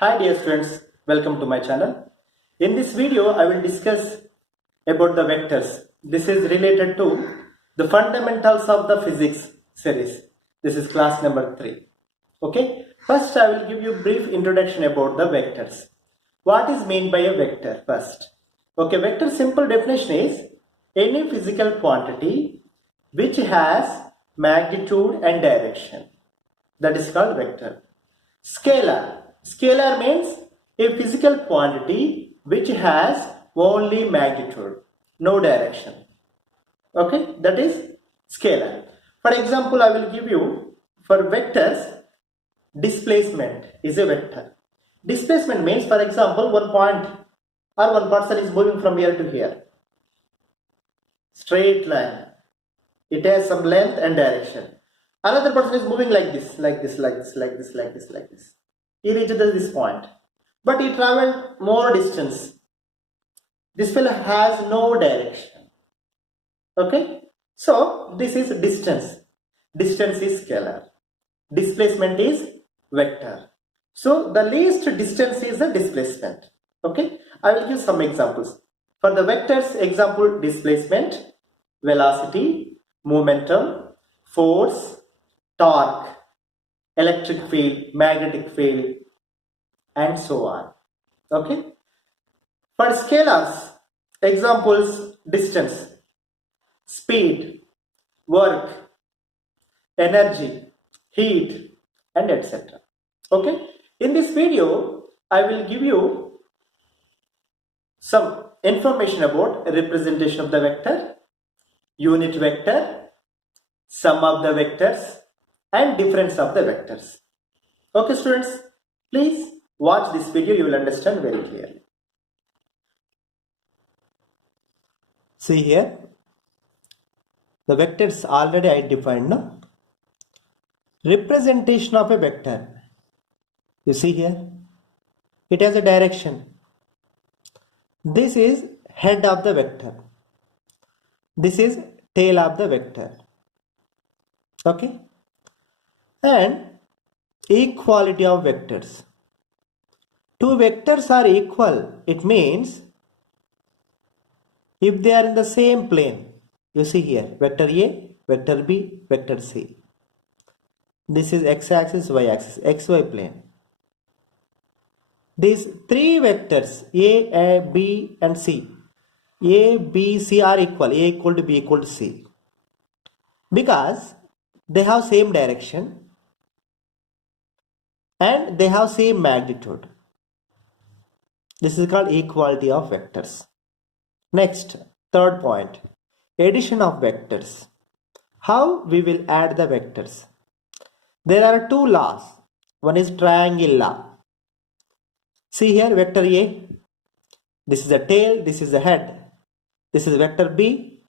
Hi dear students, welcome to my channel. In this video, I will discuss about the vectors. This is related to the fundamentals of the physics series. This is class number 3. Okay. First, I will give you a brief introduction about the vectors. What is meant by a vector first? Okay, vector simple definition is any physical quantity which has magnitude and direction. That is called vector. Scalar. Scalar means a physical quantity which has only magnitude, no direction. Okay, that is scalar. For example, I will give you for vectors, displacement is a vector. Displacement means, for example, one point or one person is moving from here to here. Straight line. It has some length and direction. Another person is moving like this, like this, like this, like this, like this, like this. He reached this point, but he traveled more distance. This fellow has no direction. Okay, so this is distance. Distance is scalar. Displacement is vector. So the least distance is the displacement. Okay, I will give some examples. For the vectors, example: displacement, velocity, momentum, force, torque, electric field, magnetic field, and so on. Okay. For scalars, examples: distance, speed, work, energy, heat, and etc. Okay. In this video, I will give you some information about representation of the vector, unit vector, sum of the vectors, and difference of the vectors. Okay students, please watch this video, you will understand very clearly. See here, the vectors already I defined. No? Representation of a vector. You see here, it has a direction. This is head of the vector. This is tail of the vector. Okay. And equality of vectors. Two vectors are equal. It means if they are in the same plane. You see here, vector A, vector B, vector C. This is x-axis, y-axis, xy plane. These three vectors A, B and C. A, B, C are equal. A equal to B equal to C. Because they have same direction and they have same magnitude. This is called equality of vectors. Next, third point, addition of vectors. How we will add the vectors? There are two laws. One is triangle law. See here, vector A. This is the tail, this is the head. This is vector B.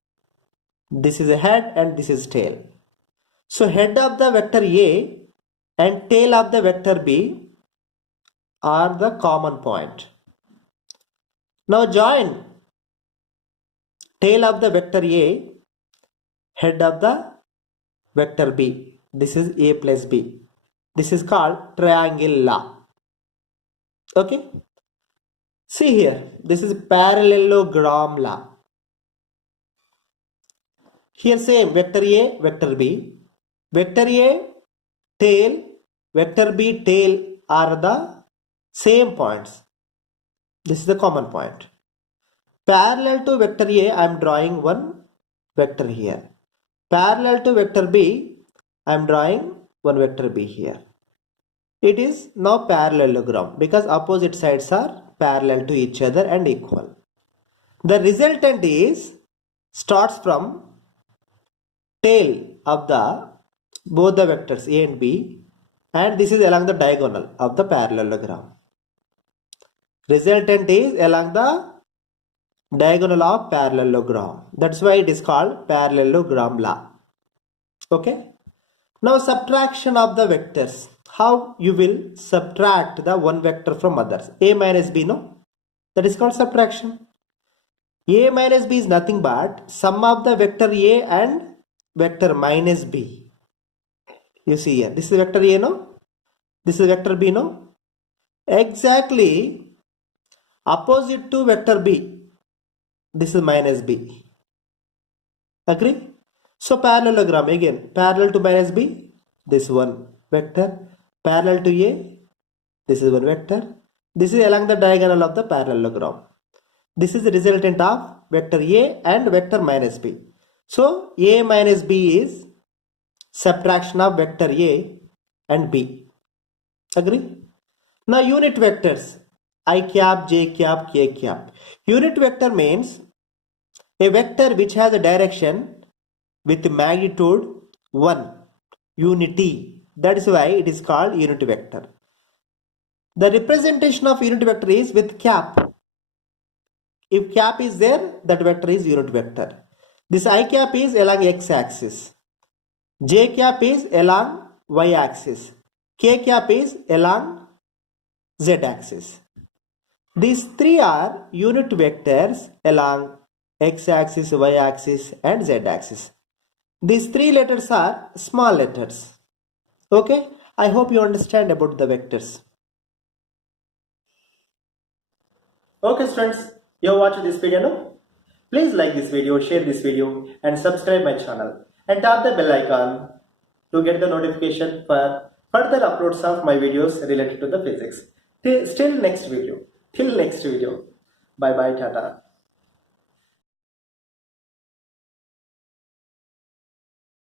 This is the head and this is tail. So head of the vector A and tail of the vector B are the common point. Now join tail of the vector A, head of the vector B. This is A plus B. This is called triangle law. Okay. See here, this is parallelogram law. Here same vector A, vector B. Vector A, tail, vector B, tail are the same points. This is the common point. Parallel to vector A, I am drawing one vector here. Parallel to vector B, I am drawing one vector B here. It is now parallelogram because opposite sides are parallel to each other and equal. The resultant is starts from tail of the both the vectors A and B, and this is along the diagonal of the parallelogram. Resultant is along the diagonal of parallelogram. That's why it is called parallelogram law. Okay. Now subtraction of the vectors. How you will subtract the one vector from others? A minus B, no? That is called subtraction. A minus B is nothing but sum of the vector A and vector minus B. You see here, this is vector A, no? This is vector B, no? exactly opposite to vector B. This is minus B. Agree? So parallelogram again, parallel to minus B, this one vector, parallel to A, this is one vector. This is along the diagonal of the parallelogram. This is the resultant of vector A and vector minus B. So A minus B is subtraction of vector A and B. Agree? Now unit vectors I cap, j cap, k cap. Unit vector means a vector which has a direction with magnitude 1, unity. That is why it is called unit vector. The representation of unit vector is with cap. If cap is there, that vector is unit vector. This I cap is along x axis. J cap is along y axis. K cap is along z axis. These three are unit vectors along x axis, y axis and z axis. These three letters are small letters. Okay, I hope you understand about the vectors. Okay students, you watched this video no? Please like this video, share this video and subscribe my channel and tap the bell icon to get the notification for further uploads of my videos related to the physics. Till next video. Bye bye, tata.